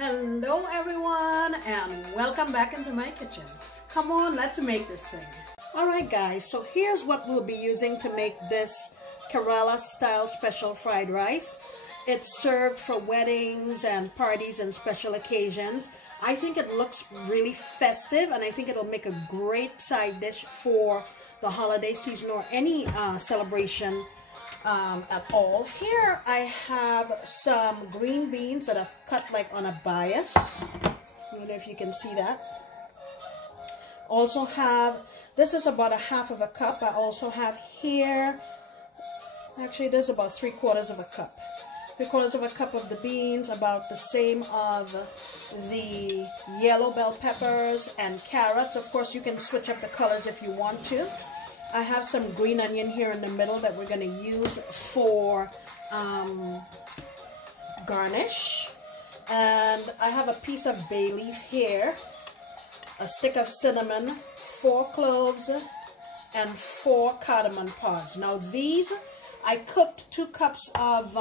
Hello everyone and welcome back into my kitchen. Come on, let's make this thing. Alright guys, so here's what we'll be using to make this Kerala style special fried rice. It's served for weddings and parties and special occasions. I think it looks really festive and I think it'll make a great side dish for the holiday season or any celebration at all. Here I have some green beans that I've cut like on a bias. I don't know if you can see that. Also have, this is about a half of a cup. I also have here, actually there's about 3/4 of a cup. 3/4 of a cup of the beans, about the same of the yellow bell peppers and carrots. Of course you can switch up the colors if you want to. I have some green onion here in the middle that we're going to use for garnish. And I have a piece of bay leaf here, a stick of cinnamon, 4 cloves, and 4 cardamom pods. Now these, I cooked 2 cups of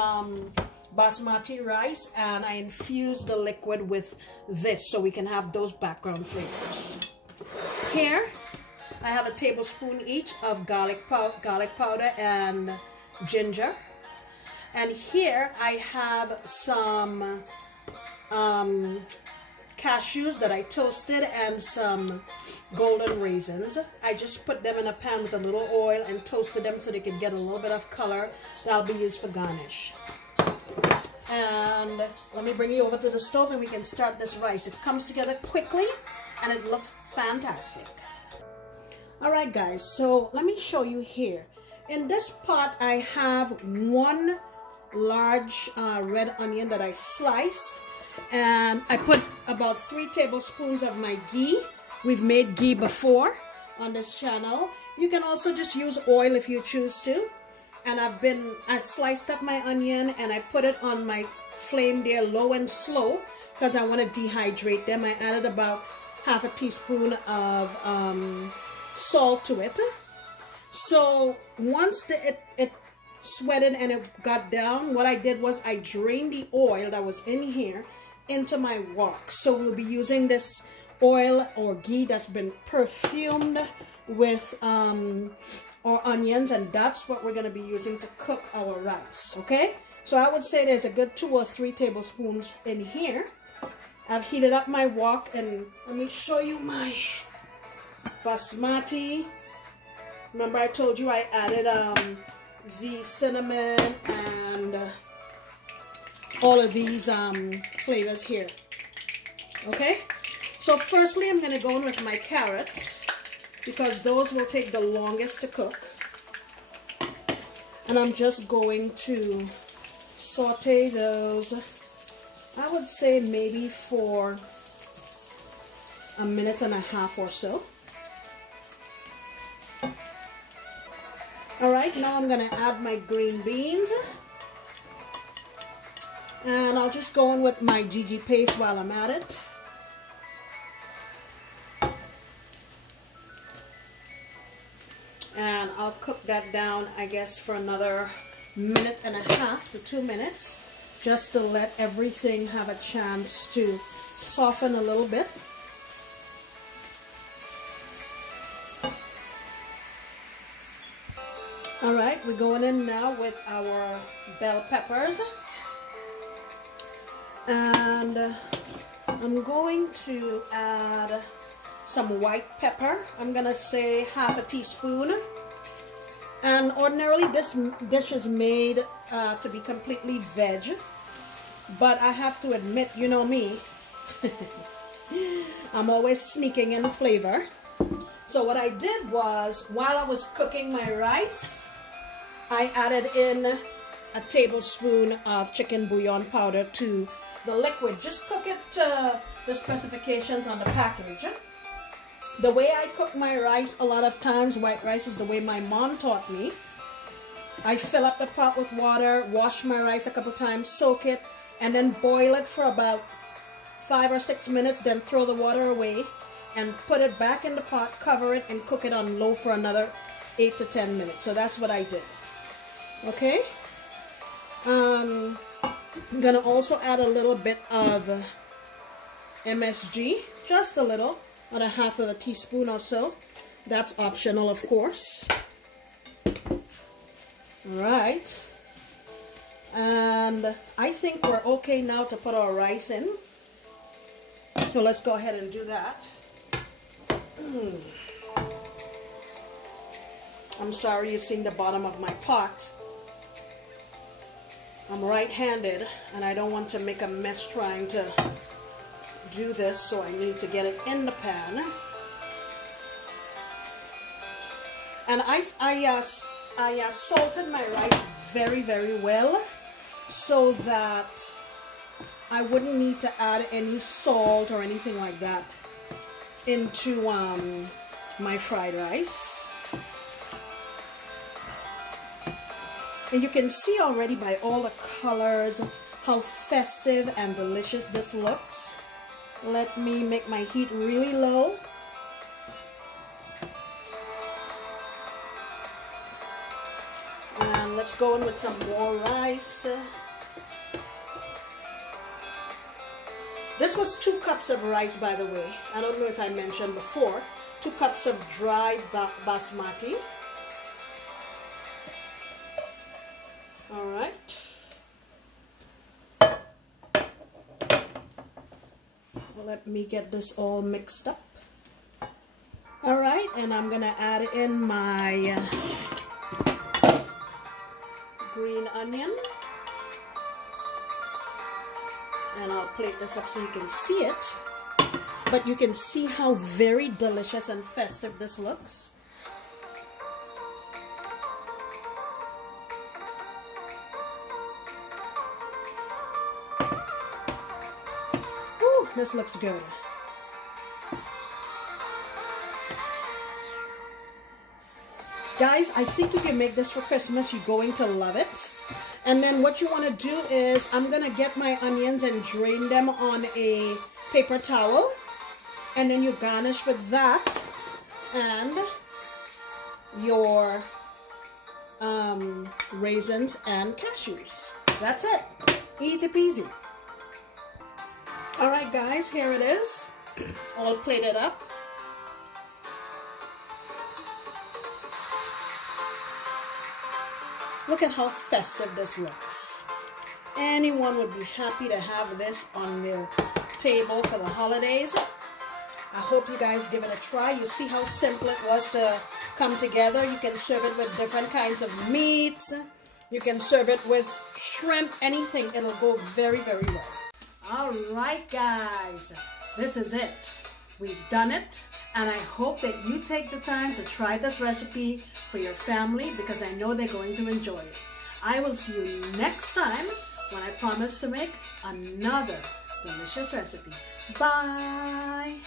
basmati rice and I infused the liquid with this so we can have those background flavors. Here I have a tablespoon each of garlic powder and ginger. And here I have some cashews that I toasted and some golden raisins. I just put them in a pan with a little oil and toasted them so they could get a little bit of color. That'll be used for garnish. And let me bring you over to the stove and we can start this rice. It comes together quickly and it looks fantastic. Alright guys, so let me show you here. In this pot I have 1 large red onion that I sliced, and I put about 3 tablespoons of my ghee. We've made ghee before on this channel. You can also just use oil if you choose to. And I sliced up my onion and I put it on my flame there low and slow because I want to dehydrate them. I added about half a teaspoon of salt to it. So once it sweated and it got down, what I did was I drained the oil that was in here into my wok. So we'll be using this oil or ghee that's been perfumed with our onions, and that's what we're going to be using to cook our rice. Okay, so I would say there's a good 2 or 3 tablespoons in here. I've heated up my wok, and let me show you my basmati. Remember I told you I added the cinnamon and all of these flavors here. Okay, so firstly I'm going to go in with my carrots because those will take the longest to cook, and I'm just going to saute those, I would say maybe for 1.5 minutes or so. Alright, now I'm going to add my green beans. And I'll just go in with my Gigi paste while I'm at it. And I'll cook that down, I guess, for another 1.5 to 2 minutes. Just to let everything have a chance to soften a little bit. Alright, we're going in now with our bell peppers, and I'm going to add some white pepper. I'm going to say half a teaspoon, and ordinarily this dish is made to be completely veg, but I have to admit, you know me, I'm always sneaking in flavor. So what I did was, while I was cooking my rice, I added in a tablespoon of chicken bouillon powder to the liquid. Just cook it to the specifications on the package. The way I cook my rice, a lot of times, white rice, is the way my mom taught me. I fill up the pot with water, wash my rice a couple times, soak it, and then boil it for about 5 or 6 minutes, then throw the water away and put it back in the pot, cover it, and cook it on low for another 8 to 10 minutes. So that's what I did. Okay, I'm gonna also add a little bit of MSG, just a little, about a half of a teaspoon or so. That's optional, of course. Alright, and I think we're okay now to put our rice in. So let's go ahead and do that. I'm sorry you've seen the bottom of my pot. I'm right-handed and I don't want to make a mess trying to do this, so I need to get it in the pan. And I salted my rice very, very well so that I wouldn't need to add any salt or anything like that into my fried rice. And you can see already by all the colors how festive and delicious this looks. Let me make my heat really low. And let's go in with some more rice. This was 2 cups of rice, by the way. I don't know if I mentioned before. 2 cups of dry basmati. Alright. Let me get this all mixed up. Alright, and I'm going to add in my green onion. And I'll plate this up so you can see it. But you can see how very delicious and festive this looks. Ooh, this looks good. Guys, I think if you make this for Christmas, you're going to love it. And then what you want to do is, I'm going to get my onions and drain them on a paper towel. And then you garnish with that and your raisins and cashews. That's it. Easy peasy. Alright guys, here it is. All plated up. Look at how festive this looks. Anyone would be happy to have this on their table for the holidays. I hope you guys give it a try. You see how simple it was to come together. You can serve it with different kinds of meats. You can serve it with shrimp, anything. It'll go very, very well. Alright guys, this is it. We've done it. And I hope that you take the time to try this recipe for your family, because I know they're going to enjoy it. I will see you next time when I promise to make another delicious recipe. Bye!